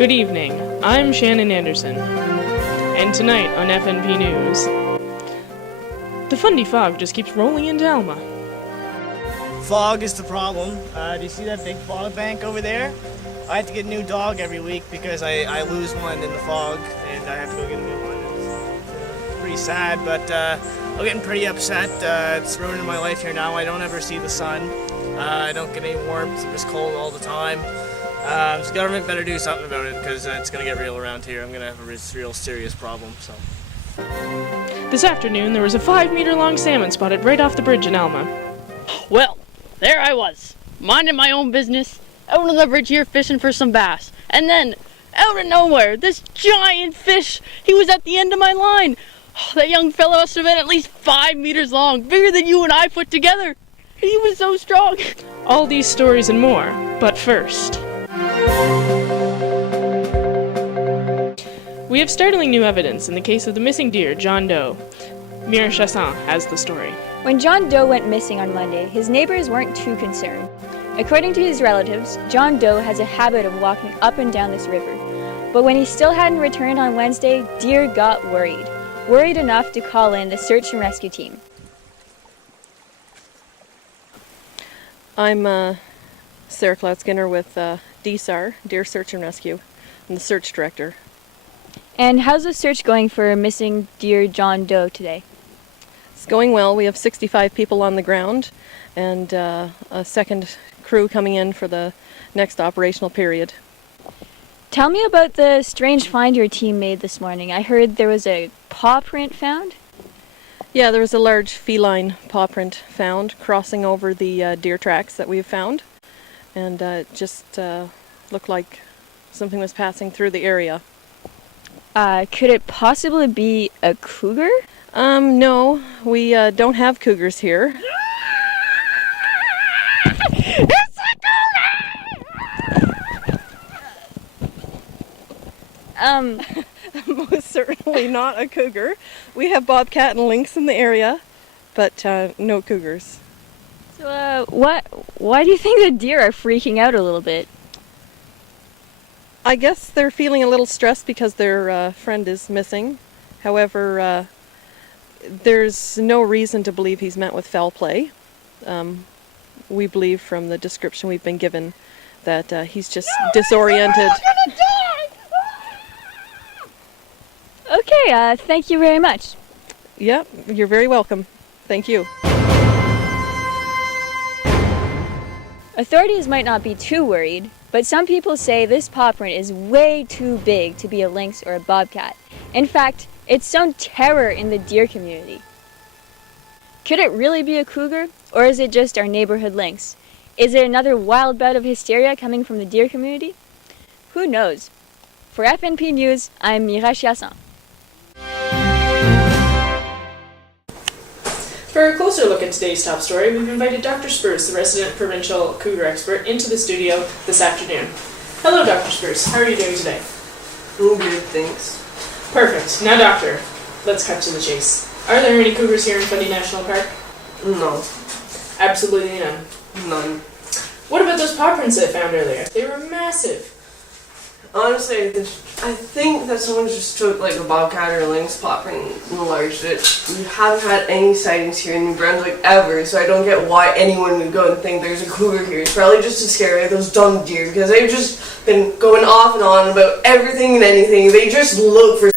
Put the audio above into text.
Good evening, I'm Shannon Anderson, and tonight on FNP News, the Fundy fog just keeps rolling into Alma. Fog is the problem. Do you see that big fog bank over there? I have to get a new dog every week because I lose one in the fog, and I have to go get a new one. It's pretty sad, but I'm getting pretty upset. It's ruining my life here now. I don't ever see the sun. I don't get any warmth. I'm just cold all the time. So the government better do something about it because it's going to get real around here. I'm going to have a real serious problem. So. This afternoon, there was a 5-meter-long salmon spotted right off the bridge in Alma. Well, there I was, minding my own business, out on the bridge here fishing for some bass. And then, out of nowhere, this giant fish, he was at the end of my line. Oh, that young fellow must have been at least 5 meters long, bigger than you and I put together. He was so strong. All these stories and more, but first. We have startling new evidence in the case of the missing deer, John Doe. Mira Chassin has the story. When John Doe went missing on Monday, his neighbors weren't too concerned. According to his relatives, John Doe has a habit of walking up and down this river. But when he still hadn't returned on Wednesday, Deer got worried enough to call in the search and rescue team. I'm Sarah Cloud-Skinner with DSAR, Deer Search and Rescue. I'm the search director. And how's the search going for missing deer John Doe today? It's going well. We have 65 people on the ground and a second crew coming in for the next operational period. Tell me about the strange find your team made this morning. I heard there was a paw print found? Yeah, there was a large feline paw print found crossing over the deer tracks that we've found. And it just looked like something was passing through the area. Could it possibly be a cougar? No, we don't have cougars here. It's a cougar! Most certainly not a cougar. We have bobcat and lynx in the area, but no cougars. So, why do you think the deer are freaking out a little bit? I guess they're feeling a little stressed because their friend is missing. However, there's no reason to believe he's met with foul play. We believe from the description we've been given that he's just disoriented. Okay, thank you very much. Yep, you're very welcome. Thank you. Authorities might not be too worried, but some people say this paw print is way too big to be a lynx or a bobcat. In fact, it's sown terror in the deer community. Could it really be a cougar, or is it just our neighborhood lynx? Is it another wild bout of hysteria coming from the deer community? Who knows? For FNP News, I'm Mira Chassin. For a closer look at today's top story, we've invited Dr. Spurs, the resident provincial cougar expert, into the studio this afternoon. Hello, Dr. Spurs. How are you doing today? Oh, good, thanks. Perfect. Now, Doctor, let's cut to the chase. Are there any cougars here in Fundy National Park? No. Absolutely none. None. What about those paw prints I found earlier? They were massive. Honestly, I think that someone just took like a bobcat or a lynx paw print and enlarged it. We haven't had any sightings here in New Brunswick ever, so I don't get why anyone would go and think there's a cougar here. It's probably just to scare away those dumb deer because they've just been going off and on about everything and anything. They just look for